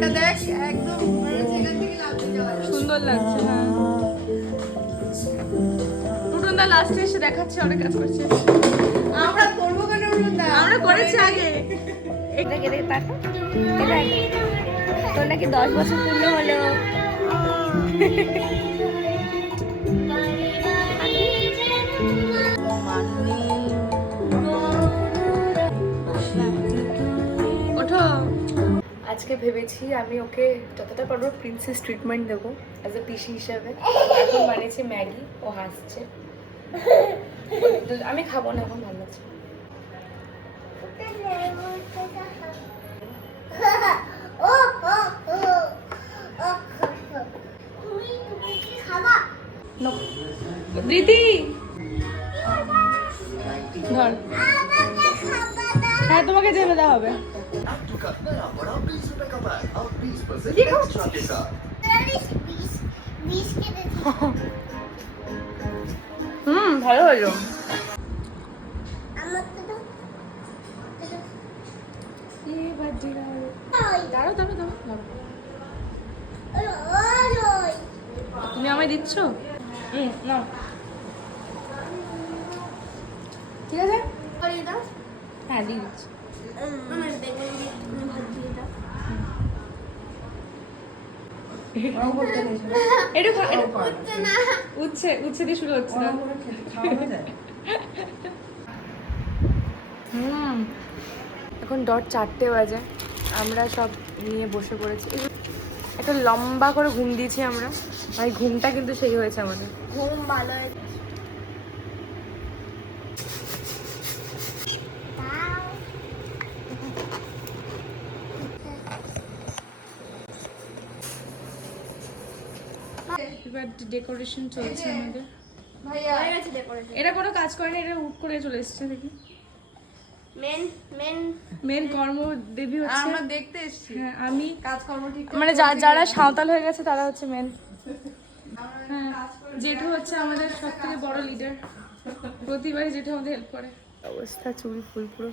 কালারটা দেখ একদম যেখান থেকে লাভতে যাওয়া যায়। সুন্দর লাগছে। হ্যাঁ, টুটুনদা লাস্টে এসে দেখাচ্ছে অনেক কাজ করছে। আমরা করবো কেন উল্লুদা? আমরা করেছি আগে। এটা কে দেখে তাকা, এটা তোর নাকি 10 বছর পূর্ণ হলো। ওঠো। আজকে ভেবেছি আমি ওকে যতটা পারবো প্রিন্সেস ট্রিটমেন্ট দেবো অ্যাজ এ পিসি হিসাবে। এখন বানিয়েছি ম্যাগি, ও হাসছে। আমি খাবো না, এখন ভালো লাগছে। রীতি ধর, হ্যাঁ তোমাকে যেতে দেওয়া হবে। ভালো হলো। দাঁড়াও দাঁড়াও দাঁড়াও, তুমি আমায় দিচ্ছ? নাও, ঠিক আছে। হ্যাঁ দিয়ে দিচ্ছি। একটু উচ্ছে উচ্ছে দিয়ে শুরু হচ্ছে না। এখন ডট 4টে বাজে, আমরা সব নিয়ে বসে পড়েছি। একটা লম্বা করে ঘুম দিয়েছি আমরা, ভাই ঘুমটা কিন্তু সেই হয়েছে আমাদের। ঘুম ভালো। এবার ডেকোরেশন চলছে আমাদের। ভাইয়া এটা কোনো কাজ করে না, এটা হুট করে চলে এসেছে দেখি। মেন কর্ম দেবী হচ্ছে আমরা দেখতে এসেছি। হ্যাঁ, আমি কাজকর্ম ঠিক মানে যারা সাঁওতাল হয়ে গেছে তারা হচ্ছে মেন। হ্যাঁ, জেঠু হচ্ছে আমাদের সব থেকে বড় লিডার, প্রতিবারই জেঠু আমাদের হেল্প করে। অবস্থা চুল ফুল পুরো।